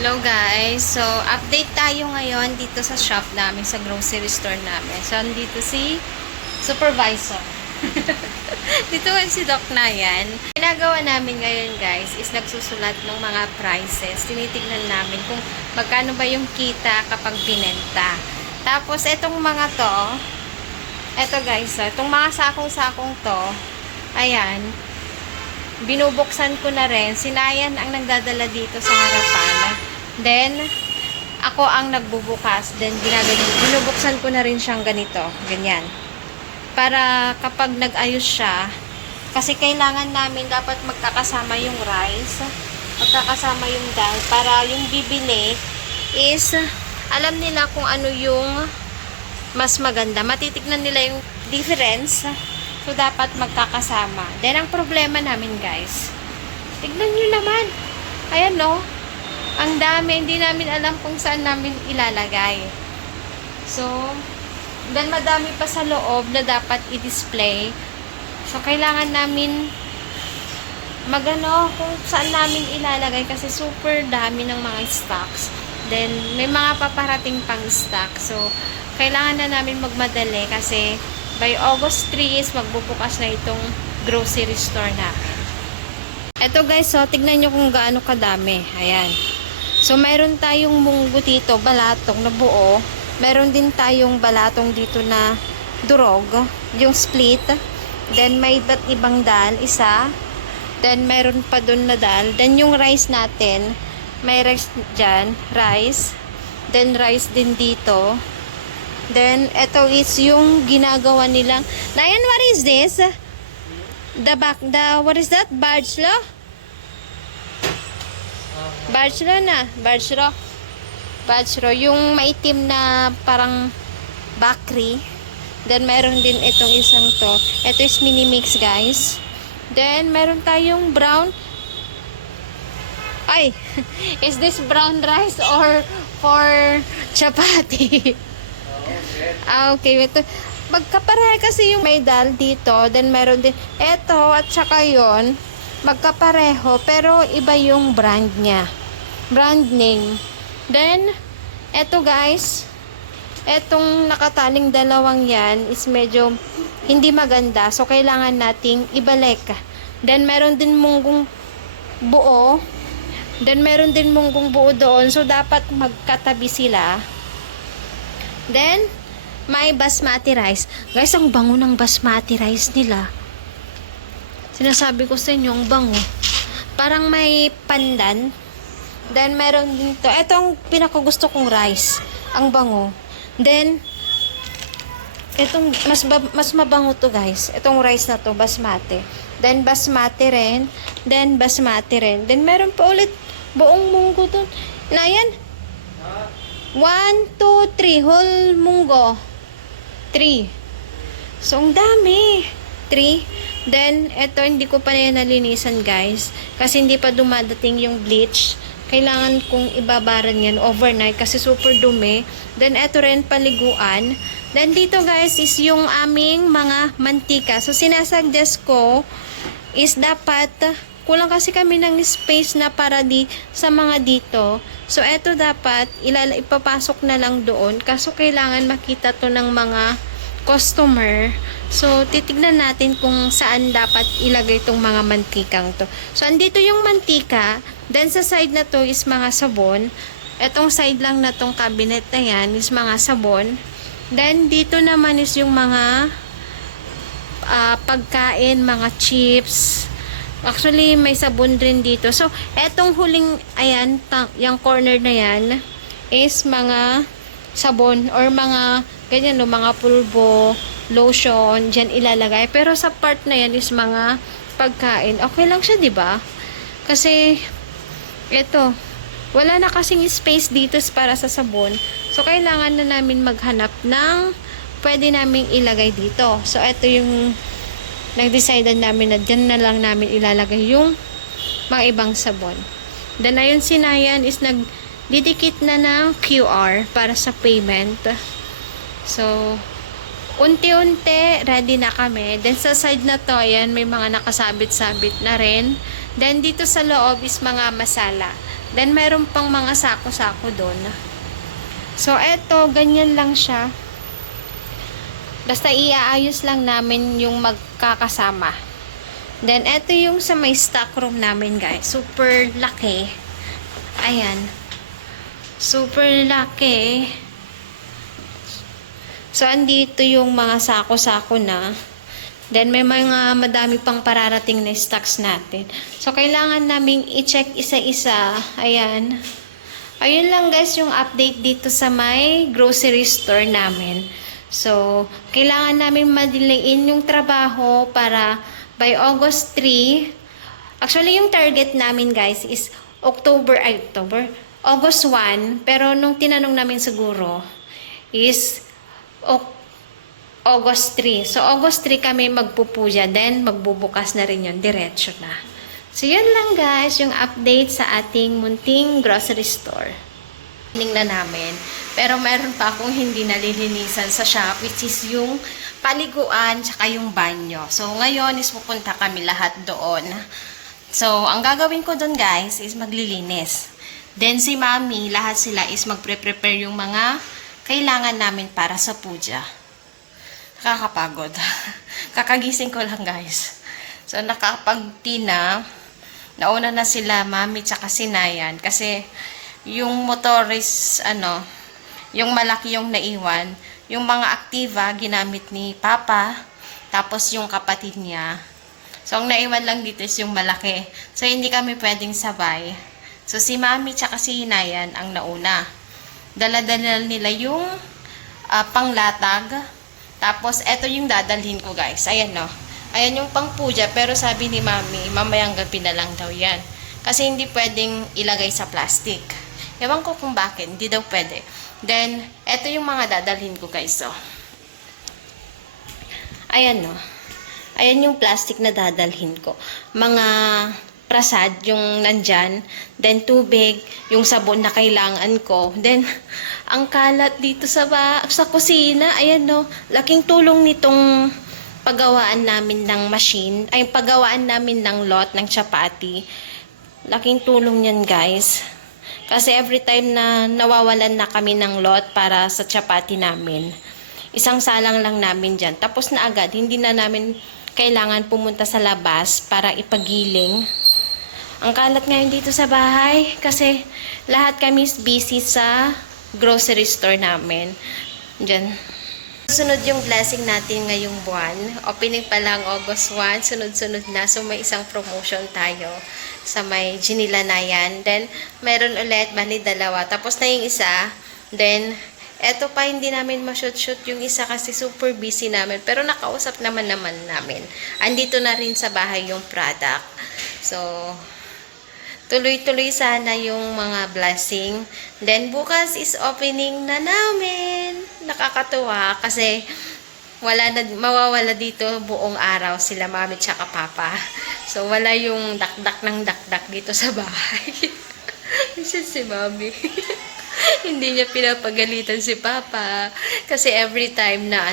Hello guys, so update tayo ngayon dito sa shop namin, sa grocery store namin. So dito si supervisor. Dito si Doc Nayan. Ginagawa namin ngayon guys is nagsusulat ng mga prices. Tinitignan namin kung magkano ba yung kita kapag binenta. Tapos etong mga to, eto guys, itong mga sakong-sakong to, ayan, binubuksan ko na rin. Sinayan ang nagdadala dito sa harapan. Then, ako ang nagbubukas. Then, binubuksan ko na rin siyang ganito. Ganyan. Para kapag nag-ayos siya, kasi kailangan namin dapat magkakasama yung rice, magkakasama yung dal, para yung bibili is, alam nila kung ano yung mas maganda. Matitignan nila yung difference. So, dapat magkakasama. Then, ang problema namin, guys, tignan nyo naman. Ayan, no? Ang dami. Hindi namin alam kung saan namin ilalagay. So, then, madami pa sa loob na dapat i-display. So, kailangan namin magano kung saan namin ilalagay kasi super dami ng mga stocks. Then, may mga paparating pang stock. So, kailangan na namin magmadali kasi by August 3 is magbubukas na itong grocery store namin. Eto guys, so tignan nyo kung gaano kadami. Ayan. So mayroon tayong munggo dito, balatong na buo. Meron din tayong balatong dito na durog, yung split. Then may iba't ibang dal, isa. Then meron pa dun na dal. Then yung rice natin, may rice dyan, rice. Then rice din dito. Then, ito is yung ginagawa nilang. Nayan, what is this? What is that? Bargelo? Bargelo na. Bargelo. Yung maitim na parang bakri. Then, meron din itong isang to. Ito is mini mix, guys. Then, meron tayong brown. Ay! Is this brown rice or for chapati? Okay, ito. Magkapareha kasi yung may dal dito, then meron din ito at saka yon, magkapareho pero iba yung brand niya. Brand name. Then eto guys, etong nakataling dalawang yan is medyo hindi maganda. So kailangan nating ibalik. Then meron din munggong buo. Then meron din munggong buo doon. So dapat magkatabi sila. Then may basmati rice. Guys, ang bango ng basmati rice nila. Sinasabi ko sa inyo, ang bango. Parang may pandan. Then, meron din to. Ito ang pinakagusto kong rice. Ang bango. Then, itong mas mabango to guys. Itong rice na to, basmati. Then, basmati rin. Then, basmati rin. Then, meron pa ulit buong munggo doon. Na yan. 1, 2, 3. Whole munggo. 3. So, ang dami. 3. Then, eto, hindi ko pa na yan nalinisan, guys. Kasi hindi pa dumadating yung bleach. Kailangan kong ibabaran yan overnight kasi super dumi. Then, eto rin, paliguan. Then, dito, guys, is yung aming mga mantika. So, sinasuggest ko is dapat kulang kasi kami ng space na para sa mga dito. So, eto dapat ipapasok na lang doon. Kaso, kailangan makita to ng mga customer. So, titignan natin kung saan dapat ilagay itong mga mantikang to. So, andito yung mantika. Then, sa side na to is mga sabon. Etong side lang na tong cabinet na yan is mga sabon. Then, dito naman is yung mga pagkain, mga chips. Actually, may sabon rin dito. So, etong huling, ayan, yung corner na yan, is mga sabon or mga, ganyan no, mga pulbo, lotion, dyan ilalagay. Pero sa part na yan is mga pagkain. Okay lang siya, di ba? Kasi, eto, wala na kasing space dito para sa sabon. So, kailangan na namin maghanap ng pwede namin ilagay dito. So, eto yung nag-decide namin na dyan na lang namin ilalagay yung mga ibang sabon. Then, ayun si Nayan is nagdidikit na ng QR para sa payment. So, unti-unti, ready na kami. Then, sa side na to, ayan, may mga nakasabit-sabit na rin. Then, dito sa loob is mga masala. Then, meron pang mga sako-sako doon. So, eto, ganyan lang siya. Basta iaayos lang namin yung magkakasama. Then, eto yung sa may stock room namin, guys. Super laki. Ayan. Super laki. So, andito yung mga sako-sako na. Then, may mga madami pang pararating na stocks natin. So, kailangan naming i-check isa-isa. Ayan. Ayun lang, guys, yung update dito sa may grocery store namin. So, kailangan namin madelayin yung trabaho para by August 3. Actually, yung target namin, guys, is August 1. Pero nung tinanong namin siguro is August 3. So, August 3 kami magpupuja. Then, magbubukas na rin yun. Diretso na. So, yun lang, guys, yung update sa ating munting grocery store. Tingnan namin. Pero meron pa akong hindi nalilinisan sa shop, which is yung paliguan tsaka yung banyo. So, ngayon is pupunta kami lahat doon. So, ang gagawin ko doon, guys, is maglilinis. Then, si Mami, lahat sila is magpre-prepare yung mga kailangan namin para sa puja. Nakakapagod. Kakagising ko lang, guys. So, nakapagtina. Nauna na sila, Mami, tsaka sinayan. Kasi, yung motor is, yung malaki yung naiwan. Yung mga Activa, ginamit ni Papa. Tapos yung kapatid niya. So, ang naiwan lang dito is yung malaki. So, hindi kami pwedeng sabay. So, si Mami tsaka si Hinayan ang nauna. Dala-dala nila yung panglatag. Tapos, eto yung dadalhin ko, guys. Ayan, no. Ayan yung pangpuja. Pero sabi ni Mami, mamayang gabi na lang daw yan. Kasi hindi pwedeng ilagay sa plastic. Ewan ko kung bakit. Hindi daw pwede. Then, eto yung mga dadalhin ko, guys. So, ayan, no. Ayan yung plastic na dadalhin ko. Mga prasad yung nandyan. Then, tubig. Yung sabon na kailangan ko. Then, ang kalat dito sa kusina. Ayan, no. Laking tulong nitong paggawaan namin ng machine. Ay, paggawaan namin ng lot ng chapati. Laking tulong yan, guys. Kasi every time na nawawalan na kami ng lot para sa chapati namin, isang salang lang namin dyan. Tapos na agad, hindi na namin kailangan pumunta sa labas para ipagiling. Ang kalat ngayon dito sa bahay kasi lahat kami busy sa grocery store namin. Dyan. Sunod yung blessing natin ngayong buwan. Opening pa lang August 1. Sunod-sunod na. So may isang promotion tayo sa may Ginilanayan. Then, meron ulit, bali dalawa. Tapos na yung isa. Then, eto pa, hindi namin ma-shoot-shoot yung isa kasi super busy namin. Pero nakausap naman namin. Andito na rin sa bahay yung product. So, tuloy-tuloy sana yung mga blessing. Then, bukas is opening na namin. Nakakatuwa kasi mawawala dito buong araw sila Mami tsaka Papa. So, wala yung dakdak ng dakdak dito sa bahay. Kasi si Mami. Hindi niya pinapagalitan si Papa. Kasi every time na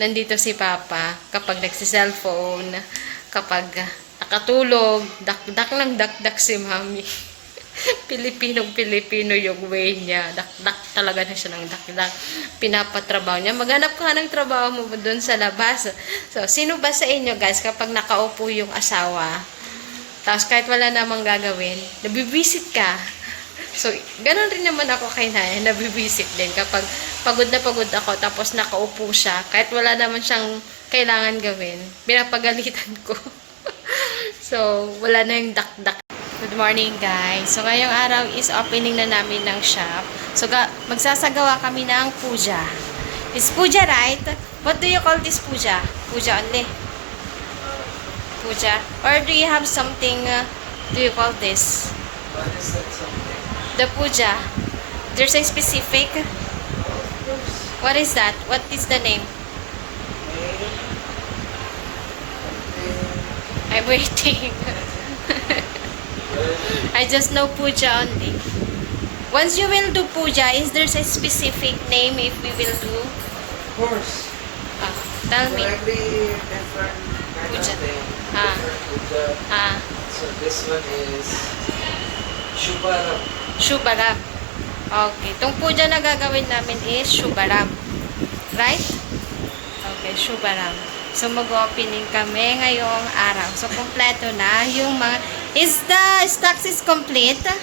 nandito si Papa, kapag nagsi-cellphone, kapag nakatulog, dakdak ng dakdak si Mami. Pilipinong-Pilipino yung way niya. Dakdak talaga na siya ng dakdak. Pinapatrabaho niya. Maghanap ka ng trabaho mo doon sa labas. So, sino ba sa inyo, guys, kapag nakaupo yung asawa, tapos kahit wala namang gagawin, nabibisit ka. So, ganun rin naman ako kay Naya, nabibisit din. Kapag pagod na pagod ako, tapos nakaupo siya, kahit wala naman siyang kailangan gawin, pinapagalitan ko. So, wala na yung dakdak. Good morning, guys. So, ngayong araw is opening na namin ng shop. So, magsasagawa kami ng puja. It's puja, right? What do you call this puja? Puja only? Puja? Or do you have something, do you call this? What is that something? The puja. There's a specific? What is that? What is the name? I'm waiting. I just know puja only. Once you will do puja, is there a specific name if we will do? Of course. Tell me. Every different kind Puja. of thing. Ah. Different puja. Ah. So this one is Shubaram. Shubaram. Okay. Itong puja na gagawin namin is Shubaram. Right? Okay, Shubaram. So, mag-opening kami ngayong araw. So, kompleto na yung mga... Is the stocks is complete? Yes,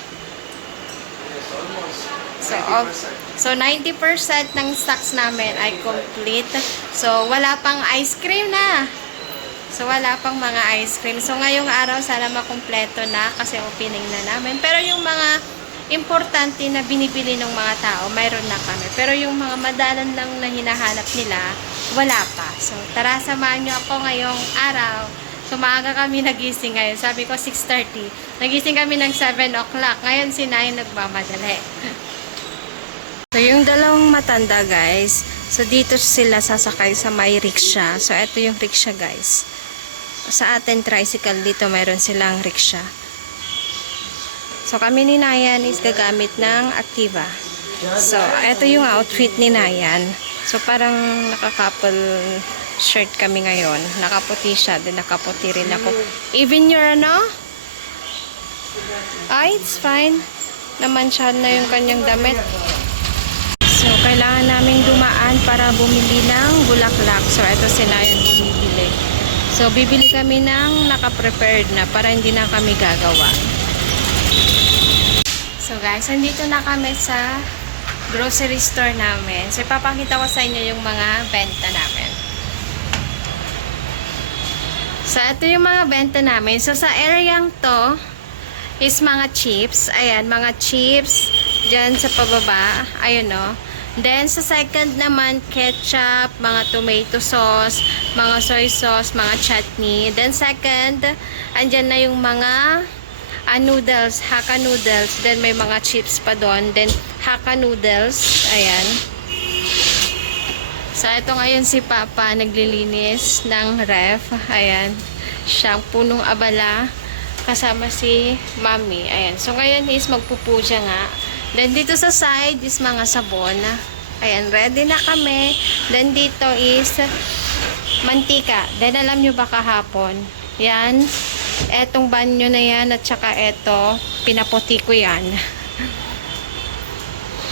almost. So, 90%. so 90% ng stocks namin ay complete. So, wala pang ice cream na. So, wala pang mga ice cream. So, ngayong araw, sana makumpleto na kasi opening na namin. Pero yung mga importante na binibili ng mga tao, mayroon na kami. Pero yung mga madalan lang na hinahanap nila, wala pa. So, tara, samahan nyo ako ngayong araw. So, maaga kami nagising ngayon. Sabi ko, 6:30. Nagising kami ng 7 o'clock. Ngayon, si Nay nagmamadali. So, yung dalawang matanda, guys. So, dito sila sasakay sa may rickshaw. So, ito yung rickshaw, guys. Sa atin, tricycle dito, mayroon silang rickshaw. So, kami ni Nayan is gagamit ng Activa. So, ito yung outfit ni Nayan. So, parang naka-couple shirt kami ngayon. Nakaputi siya, then nakaputi rin ako. Even your ano? Ay, it's fine. Namansyad na yung kanyang damit. So, kailangan naming dumaan para bumili ng bulaklak. So, ito si Nayan bumibili. So, bibili kami ng naka-prepared na para hindi na kami gagawa. So guys, andito na kami sa grocery store namin. So ipapakita ko sa inyo yung mga benta namin. So ito yung mga benta namin. So sa areang to is mga chips. Ayan, mga chips dyan sa pababa. Ayun o. Then sa second naman, ketchup, mga tomato sauce, mga soy sauce, mga chutney. Then second, andyan na yung mga noodles, Hakka noodles. Then may mga chips pa doon. Then Hakka noodles. Ayan. So ito ngayon si Papa naglilinis ng ref. Ayan. Siyang punong abala kasama si Mami. Ayan. So ngayon is magpupuja nga. Then dito sa side is mga sabon. Ayan. Ready na kami. Then dito is mantika. Then alam nyo ba kahapon? Yan. Etong banyo na yan at saka eto, pinaputi ko yan.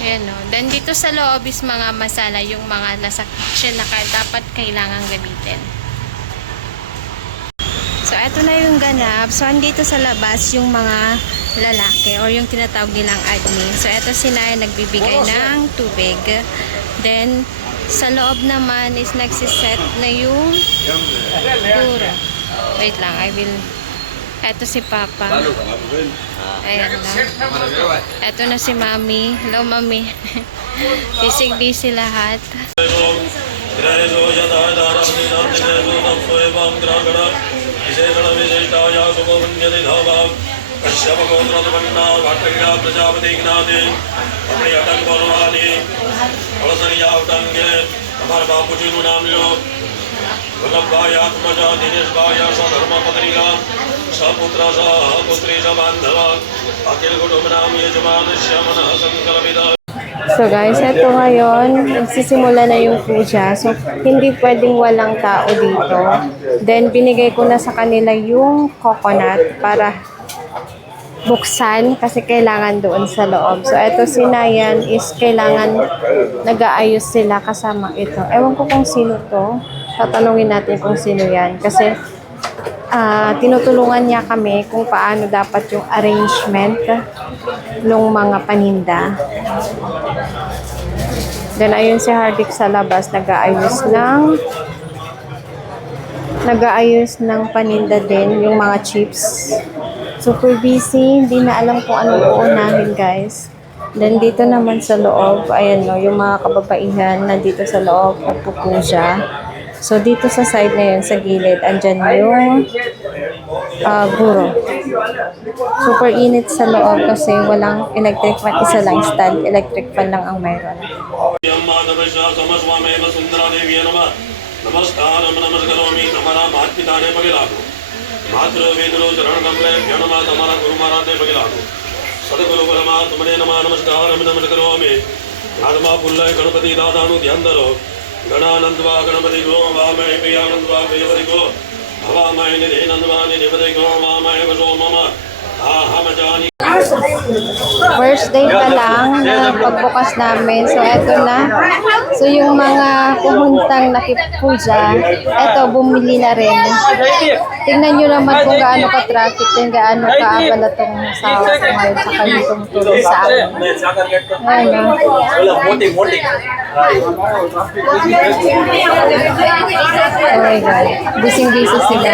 Ayan o. Then dito sa loob is mga masala, yung mga nasa kitchen na dapat kailangan gamitin. So eto na yung ganap. So andito sa labas yung mga lalaki or yung tinatawag nilang admin. So eto si Nay nagbibigay ng tubig. Then sa loob naman is nagsiset na yung puro. Wait lang, I will... Eto si Papa. Ayan na. Eto na si Mami. Hello, Mami. Busy lahat. So guys, eto ngayon, nagsisimula na yung puja. So, hindi pwedeng walang tao dito. Then, binigay ko na sa kanila yung coconut para buksan kasi kailangan doon sa loob. So, eto si Nayan is kailangan nag-aayos sila kasama ito. Ewan ko kung sino to. Tatanungin natin kung sino yan. Kasi, tinutulungan niya kami kung paano dapat yung arrangement ng mga paninda. Then, ayun si Hardik sa labas, nag-aayos ng paninda din, yung mga chips. Super busy, hindi na alam kung anong uunahin, guys. Then, dito naman sa loob, ayan no, yung mga kababaihan nandito sa loob, nagpupuja. So, dito sa side na yun, sa gilid, andyan yung guro. Super init sa loob kasi walang electric fan. Isa lang stand, electric fan lang ang mayroon. गणानंदवा गणपति गो वामय प्रियानंदवा प्रियपति गो भवामय निधेनंदवा निधिपति गो वामय वसो मम आहम जानी First day pa lang na pagbukas namin. So, eto na. So, yung mga pumuntang nakipuja, eto, bumili na rin. Tingnan nyo naman kung gaano ka-traffic din, gaano ka-abala tong sawa ko ngayon sa kanyang tumutulong sa akin. Ayan o. Oh my God. Busy-busy sila.